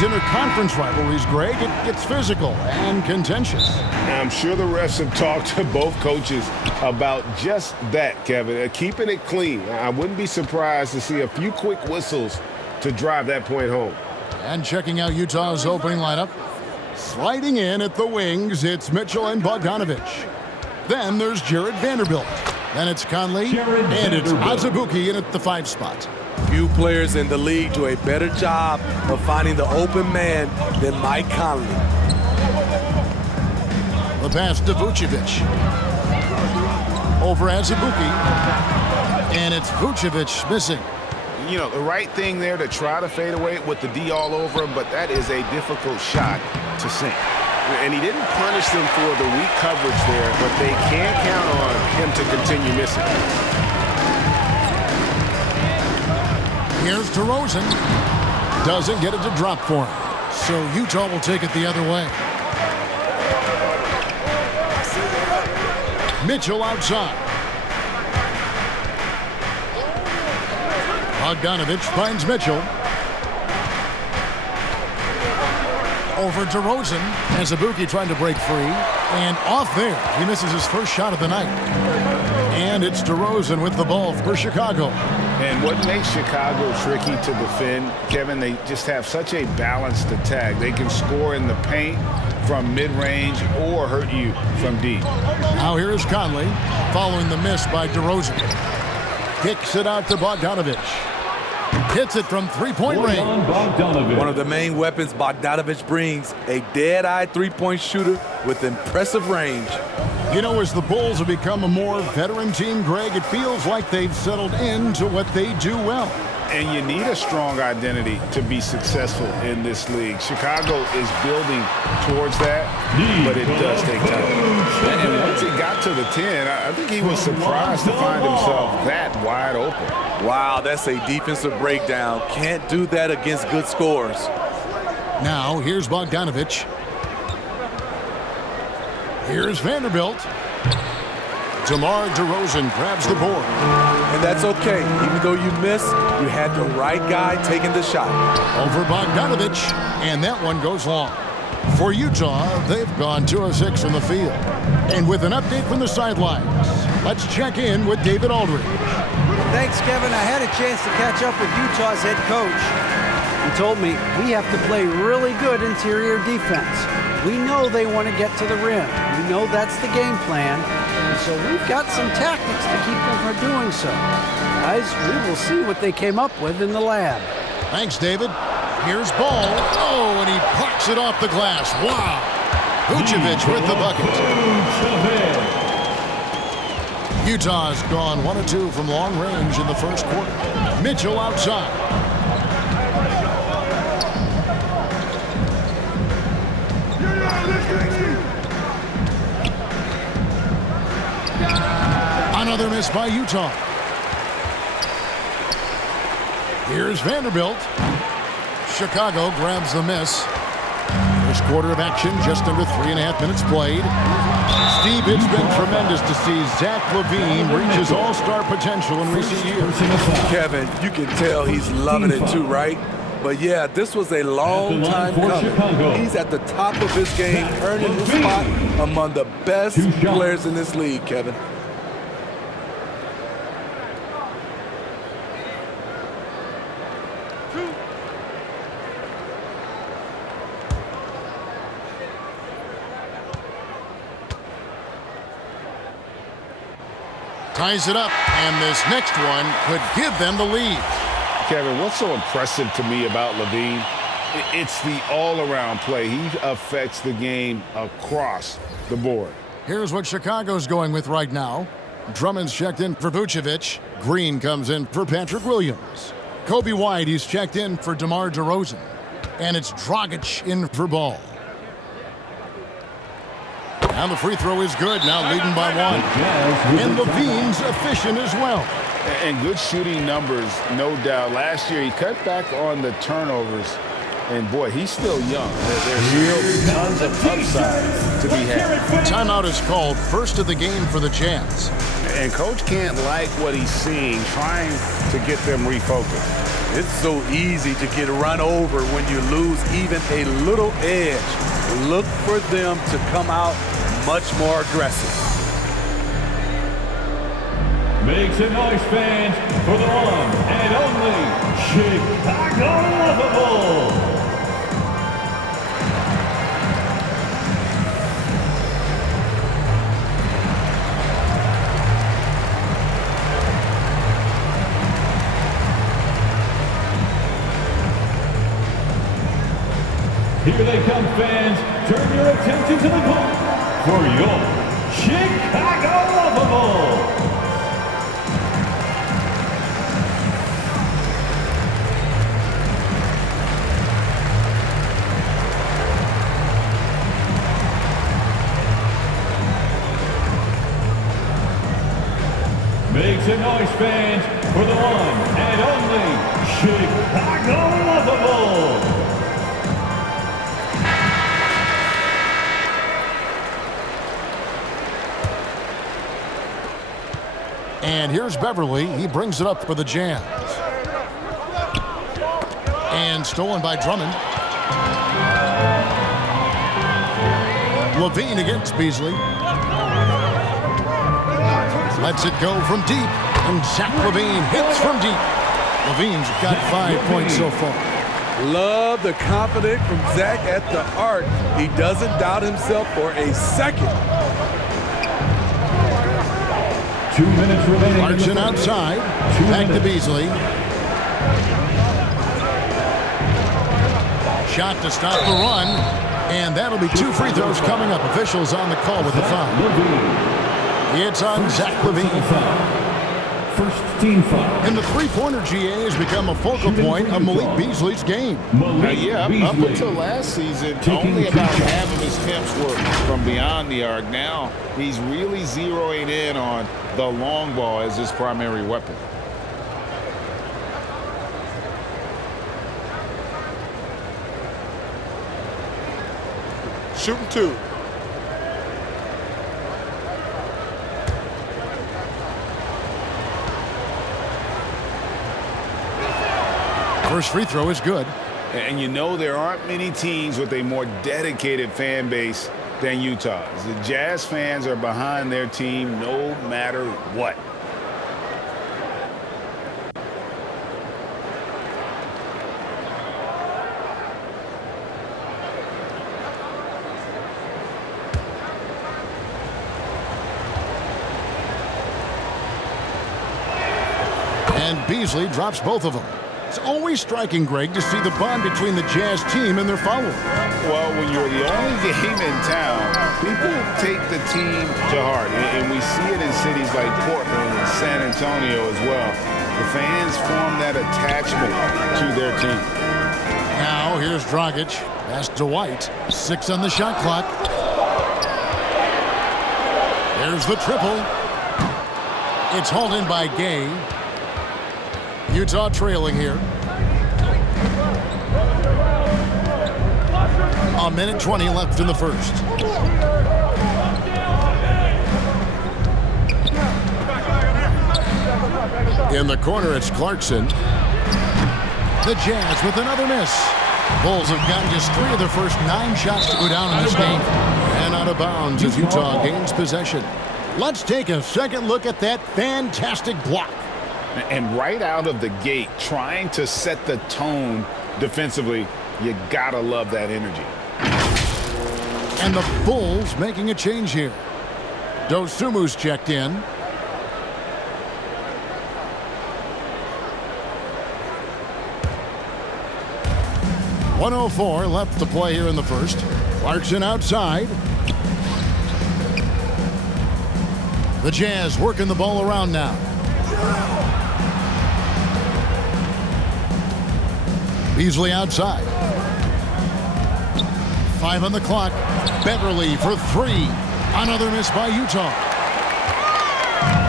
these interconference rivalries, Greg, it gets physical and contentious. I'm sure the refs have talked to both coaches about just that, Kevin. Keeping it clean. I wouldn't be surprised to see a few quick whistles to drive that point home. And checking out Utah's opening lineup. Sliding in at the wings, it's Mitchell and Bogdanovich. Then there's Jared Vanderbilt. Then it's Conley, and it's Azubuike in at the 5 spot. Few players in the league do a better job of finding the open man than Mike Conley. The pass to Vucevic. Over Azubuike. And it's Vucevic missing. You know, the right thing there to try to fade away with the D all over him, but that is a difficult shot to sink. And he didn't punish them for the weak coverage there, but they can't count on him to continue missing. Here's DeRozan. Doesn't get it to drop for him. So Utah will take it the other way. Mitchell outside. Bogdanovich finds Mitchell. Over DeRozan. Azubuike trying to break free. And off there. He misses his first shot of the night. And it's DeRozan with the ball for Chicago. And what makes Chicago tricky to defend, Kevin, they just have such a balanced attack. They can score in the paint from mid-range or hurt you from deep. Now here's Conley following the miss by DeRozan. Kicks it out to Bogdanovich. Hits it from three-point range. One of the main weapons Bogdanovich brings, a dead-eye three-point shooter with impressive range. You know, as the Bulls have become a more veteran team, Greg, it feels like they've settled into what they do well. And you need a strong identity to be successful in this league. Chicago is building towards that, but it does take time. And once it got to the 10, I think he was surprised to find himself that wide open. Wow, that's a defensive breakdown. Can't do that against good scores. Now, here's Bogdanovich. Here's Vanderbilt. DeMar DeRozan grabs the board. And that's okay. Even though you missed, you had the right guy taking the shot. Over Bogdanovich, and that one goes long. For Utah, they've gone 2 of 6 from the field. And with an update from the sidelines, let's check in with David Aldridge. Thanks, Kevin. I had a chance to catch up with Utah's head coach. He told me we have to play really good interior defense. We know they want to get to the rim. We know that's the game plan. And so we've got some tactics to keep them from doing so. Guys, we will see what they came up with in the lab. Thanks, David. Here's Ball. Oh, and he plucks it off the glass. Wow. Vucevic with the bucket. Utah's gone 1 of 2 from long range in the first quarter. Mitchell outside. Another miss by Utah. Here's Vanderbilt. Chicago grabs the miss. First quarter of action, just under 3.5 minutes played. Steve, it's been tremendous to see Zach LaVine reach his all-star potential in recent years. Kevin, you can tell he's loving it too, right? But yeah, this was a long time coming. He's at the top of his game, earning his spot among the best players in this league, Kevin. Ties it up, and this next one could give them the lead. Kevin, what's so impressive to me about LaVine? It's the all-around play. He affects the game across the board. Here's what Chicago's going with right now. Drummond's checked in for Vucevic. Green comes in for Patrick Williams. Kobe White, he's checked in for DeMar DeRozan. And it's Dragic in for Ball. And the free throw is good, now leading by 1. And LaVine's efficient as well. And good shooting numbers, no doubt. Last year, he cut back on the turnovers And boy, he's still young. There's still tons of upside to be had. Timeout is called, first of the game for the Jazz. And coach can't like what he's seeing, trying to get them refocused. It's so easy to get run over when you lose even a little edge. Look for them to come out much more aggressive. Make some noise, fans, for the one and only Chicago Lovable. Here they come, fans. Turn your attention to the court for your Chicago Lovable. Make some noise, fans, for the one and only Chicago Lovable. And here's Beverly. He brings it up for the Jazz. And stolen by Drummond. Levine against Beasley. Lets it go from deep. And Zach Levine hits from deep. Levine's got 5 points so far. Love the confidence from Zach at the arc. He doesn't doubt himself for a second. 2 minutes remaining. Clarkson outside. Back to Beasley. Shot to stop the run. And that'll be 2 free throws coming up. Officials on the call with the foul. It's on Zach Levine. First team foul. And the three-pointer GA has become a focal point of Malik Beasley's game. Up until last season, only about half of his attempts were from beyond the arc. Now he's really zeroing in on the long ball as his primary weapon. Shooting 2. First free throw is good. And you know there aren't many teams with a more dedicated fan base than Utah's. The Jazz fans are behind their team no matter what. And Beasley drops both of them. It's always striking, Greg, to see the bond between the Jazz team and their followers. Well, when you're the only game in town, people take the team to heart. And we see it in cities like Portland and San Antonio as well. The fans form that attachment to their team. Now, here's Dragic. Pass to White. 6 on the shot clock. There's the triple. It's hauled in by Gay. Utah trailing here. A minute 20 left in the first. In the corner, it's Clarkson. The Jazz with another miss. Bulls have gotten just 3 of their first 9 shots to go down in this game. And out of bounds as Utah gains possession. Let's take a second look at that fantastic block. And right out of the gate, trying to set the tone defensively, you gotta love that energy. And the Bulls making a change here. Dosumu's checked in. .104 left to play here in the first. Clarkson outside. The Jazz working the ball around now. Beasley outside. 5 on the clock. Beverly for 3. Another miss by Utah.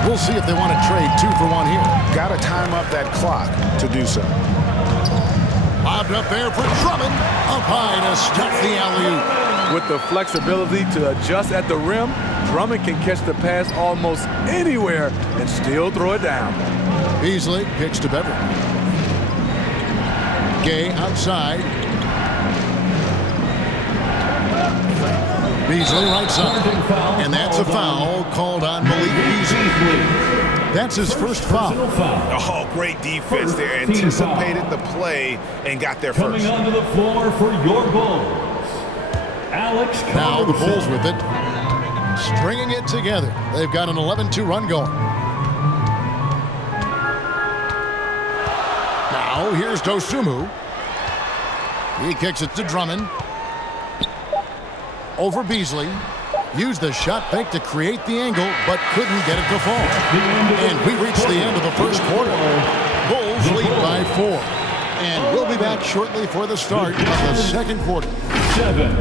We'll see if they want to trade 2 for 1 here. Got to time up that clock to do so. Lobbed up there for Drummond. Up high to stuff the alley-oop. With the flexibility to adjust at the rim, Drummond can catch the pass almost anywhere and still throw it down. Beasley kicks to Beverly. Gay outside. Beasley right side. And that's a foul called on Malik Beasley. That's his first foul. Oh, great defense there. Anticipated the play and got there first. Coming onto the floor for your Bulls, Alex. Now the Bulls with it. Stringing it together. They've got an 11-2 run going. Now here's Dosunmu. He kicks it to Drummond. Over Beasley. Used the shot fake to create the angle, but couldn't get it to fall. And we reached the end of the first quarter. Bulls lead by 4. And we'll be back shortly for the start of the second quarter. 7.